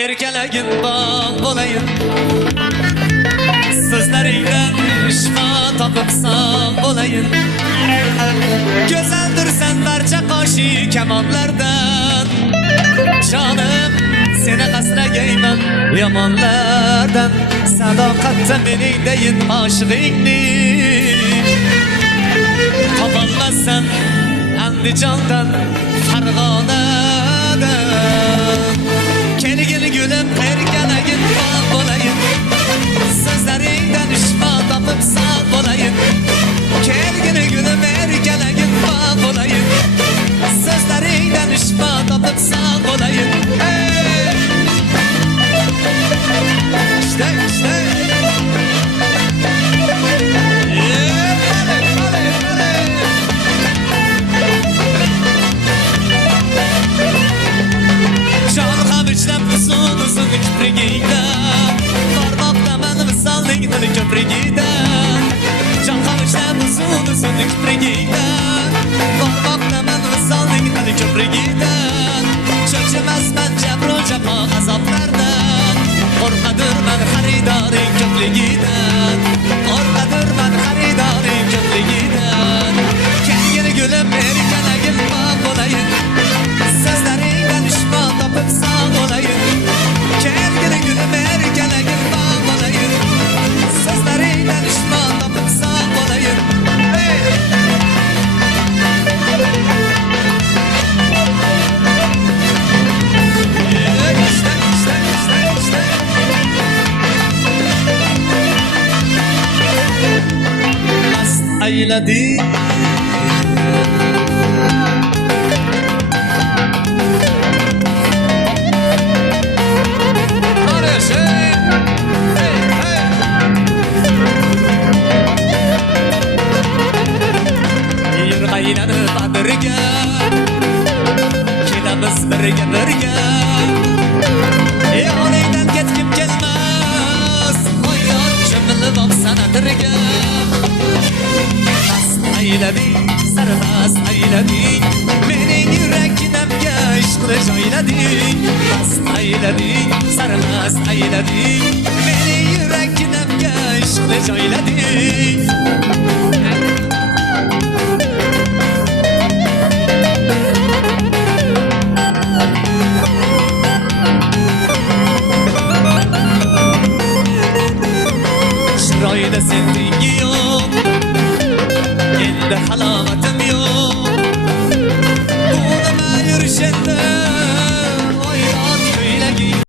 erkelegin bal bolayın. Sözlerinden şifa tapıp sağ olayın. Güzeldir sen barça kaşı kemanlardan. Canım seni kasra giymem yamanlardan. Sadakatte beni deyin aşığını. Tapalmazsan Andijan'dan Farg'onadan. Kelgin gülüm erkelegin bal bolayın. Sözlerinden şifa tapıp sağ olayın. Kelgin gülüm erkelegin bal bolayın. Sözlerinden şifa tapıp sağ olayın. Hey! İşte işte. Uzun kiprigida parmakta ben misalligini kiprigida can kamışta uzun kiprigida parmakta ben misalligini kiprigida çökemez ben cebro cefa azaplardan korkadır ben haridarin köpliginden korkadır ben haridarin köpliginden kendini gülüm erkelegin bak olayın sözlerinden şifa tapıp sağ olayın. Kelgin gülüm erkelegin bal olayın. Sözlerinden şifa tapıp sağ olayın. Hey! İşte işte işte işte. Mast eyledi. Aylanıp birga kelamiz birga yoningdan ketgim kelmas hayot chimilib opsana dirga mast aylading sarmast aylading mening yuraginamga ishqni joylading mast aylading sarmast aylading mening yuraginamga ishqni joylading